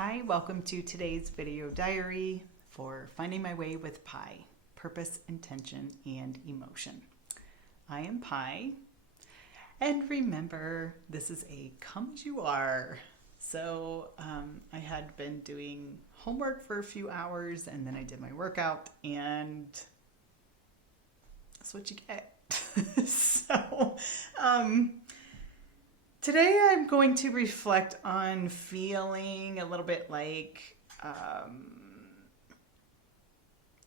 Hi, welcome to today's video diary for Finding My Way with Pi, Purpose, Intention, and Emotion. I am Pi, and remember, this is a come as you are. So I had been doing homework for a few hours, and then I did my workout, and that's what you get. Today I'm going to reflect on feeling a little bit like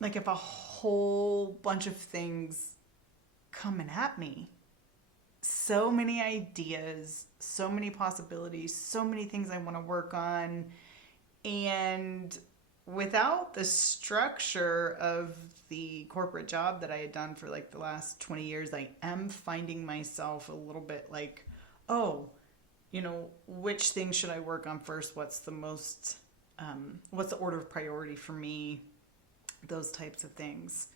if a whole bunch of things coming at me. So many ideas, so many possibilities, so many things I want to work on. And without the structure of the corporate job that I had done for like the last 20 years, I am finding myself a little bit like, oh, which things should I work on first? What's the order of priority for me? Those types of things.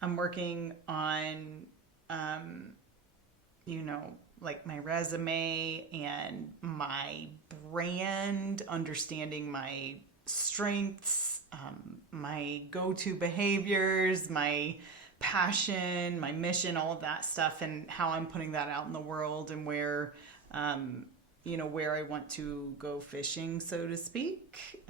I'm working on, like my resume and my brand, understanding my strengths, my go-to behaviors, my passion, my mission, all of that stuff, and how I'm putting that out in the world, and where I want to go fishing, so to speak,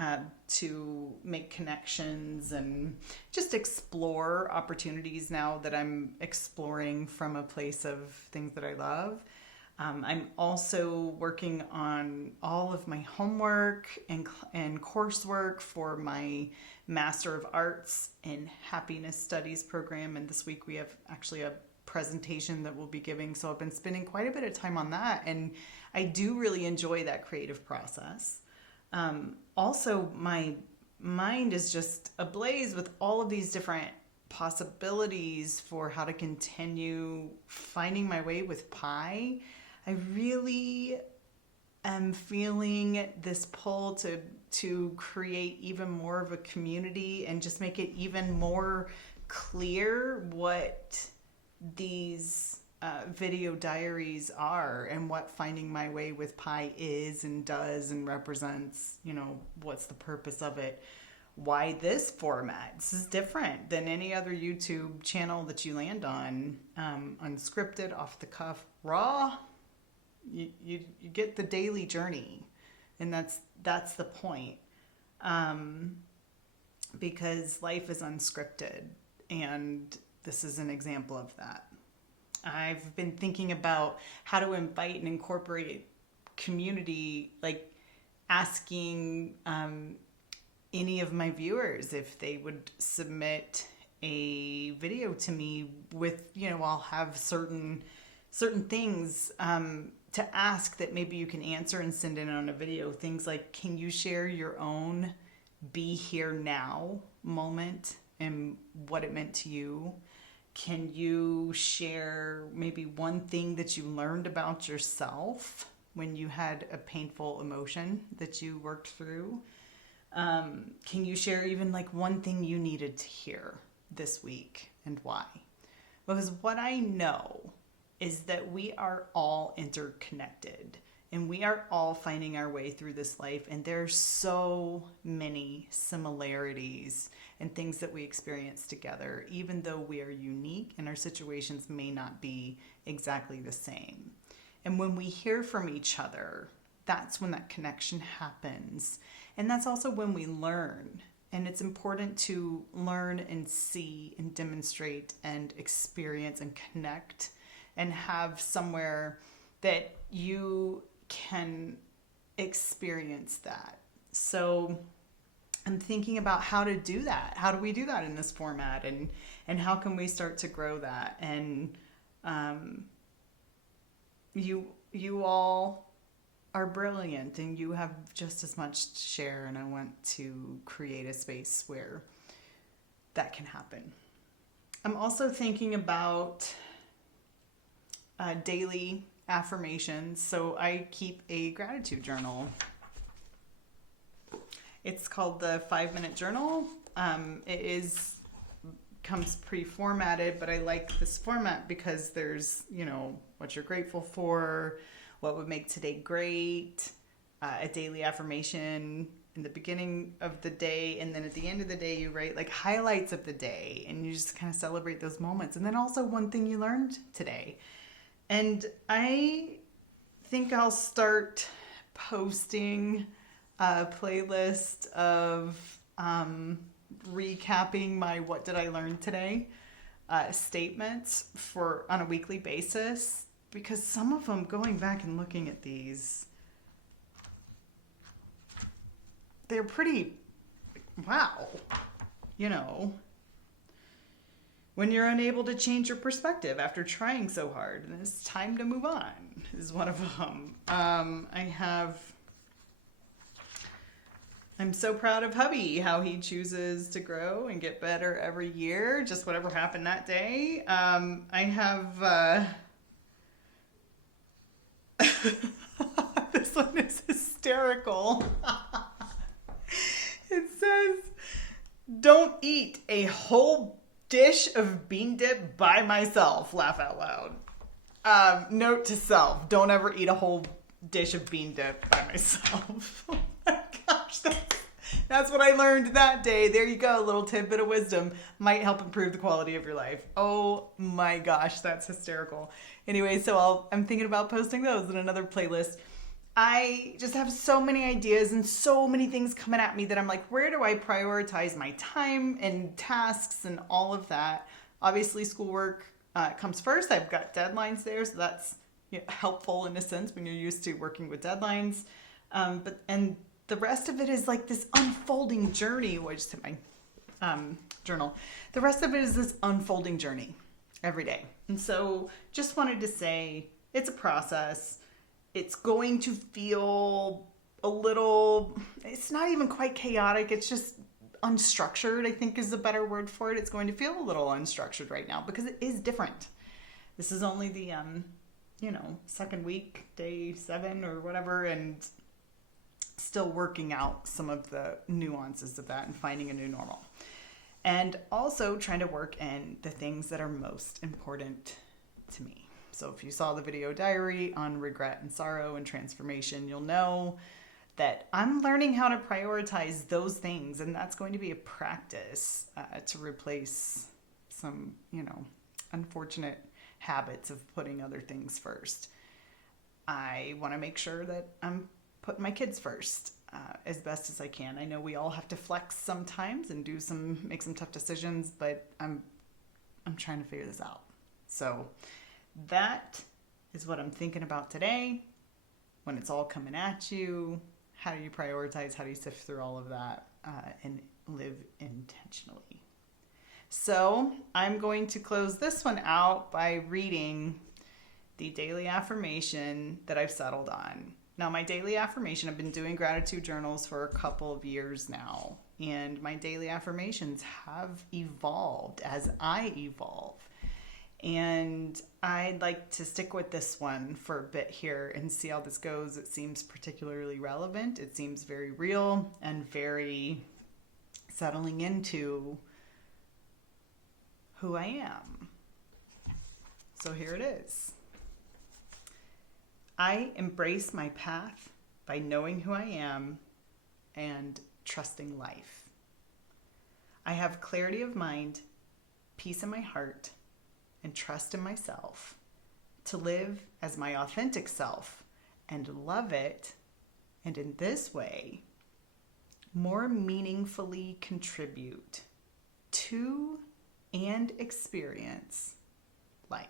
to make connections and just explore opportunities now that I'm exploring from a place of things that I love. I'm also working on all of my homework and coursework for my Master of Arts in Happiness Studies program. And this week we have actually a presentation that we'll be giving. So I've been spending quite a bit of time on that. And I do really enjoy that creative process. Also, my mind is just ablaze with all of these different possibilities for how to continue finding my way with Pi. I really am feeling this pull to create even more of a community and just make it even more clear what these video diaries are and what finding my way with Pi is and does and represents. What's the purpose of it? Why this format? This is different than any other YouTube channel that you land on. Unscripted, off the cuff, raw. You get the daily journey, and that's the point. Because life is unscripted, and this is an example of that. I've been thinking about how to invite and incorporate community, like asking any of my viewers if they would submit a video to me with, I'll have certain things to ask that maybe you can answer and send in on a video. Things like, can you share your own be here now moment and what it meant to you? Can you share maybe one thing that you learned about yourself when you had a painful emotion that you worked through? Can you share even like one thing you needed to hear this week and why? Because what I know is that we are all interconnected and we are all finding our way through this life. And there's so many similarities and things that we experience together, even though we are unique and our situations may not be exactly the same. And when we hear from each other, that's when that connection happens. And that's also when we learn. And it's important to learn and see and demonstrate and experience and connect and have somewhere that you can experience that. So I'm thinking about how to do that. How do we do that in this format? And how can we start to grow that? And you all are brilliant and you have just as much to share. And I want to create a space where that can happen. I'm also thinking about daily affirmations. So I keep a gratitude journal. It's called the 5-minute journal. It comes pre-formatted, but I like this format because there's, what you're grateful for, what would make today great, a daily affirmation, in the beginning of the day, and then at the end of the day you write like highlights of the day, and you just kind of celebrate those moments. And then also one thing you learned today. And I think I'll start posting a playlist of recapping my what did I learn today statements on a weekly basis, because some of them, going back and looking at these, they're pretty, wow, you know, when you're unable to change your perspective after trying so hard, and it's time to move on, is one of them. I'm so proud of hubby, how he chooses to grow and get better every year, just whatever happened that day. I have, this one is hysterical. It says, don't eat a whole dish of bean dip by myself. Laugh out loud. Note to self, don't ever eat a whole dish of bean dip by myself. Oh my gosh, that's what I learned that day. There you go, a little tidbit of wisdom. Might help improve the quality of your life. Oh my gosh, that's hysterical. Anyway, so I'm thinking about posting those in another playlist. I just have so many ideas and so many things coming at me that I'm like, where do I prioritize my time and tasks and all of that? Obviously, schoolwork comes first. I've got deadlines there, so that's helpful in a sense when you're used to working with deadlines. But the rest of it is like this unfolding journey, which to my journal. The rest of it is this unfolding journey every day. And so just wanted to say it's a process. It's going to feel a little, it's not even quite chaotic. It's just unstructured, I think is a better word for it. It's going to feel a little unstructured right now because it is different. This is only the, second week, day 7 or whatever, and still working out some of the nuances of that and finding a new normal. And also trying to work in the things that are most important to me. So if you saw the video diary on regret and sorrow and transformation, you'll know that I'm learning how to prioritize those things. And that's going to be a practice to replace some, unfortunate habits of putting other things first. I want to make sure that I'm putting my kids first as best as I can. I know we all have to flex sometimes and make some tough decisions, but I'm trying to figure this out. So that is what I'm thinking about today. When it's all coming at you, how do you prioritize? How do you sift through all of that and live intentionally? So I'm going to close this one out by reading the daily affirmation that I've settled on. Now, my daily affirmation, I've been doing gratitude journals for a couple of years now, and my daily affirmations have evolved as I evolve. And I'd like to stick with this one for a bit here and see how this goes. It seems particularly relevant. It seems very real and very settling into who I am. So here it is. I embrace my path by knowing who I am and trusting life. I have clarity of mind, peace in my heart, and trust in myself to live as my authentic self and love it, and in this way, more meaningfully contribute to and experience life.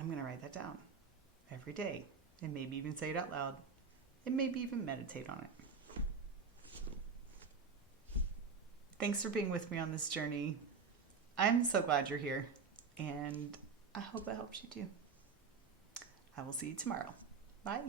I'm going to write that down every day and maybe even say it out loud and maybe even meditate on it. Thanks for being with me on this journey. I'm so glad you're here, and I hope it helps you too. I will see you tomorrow. Bye.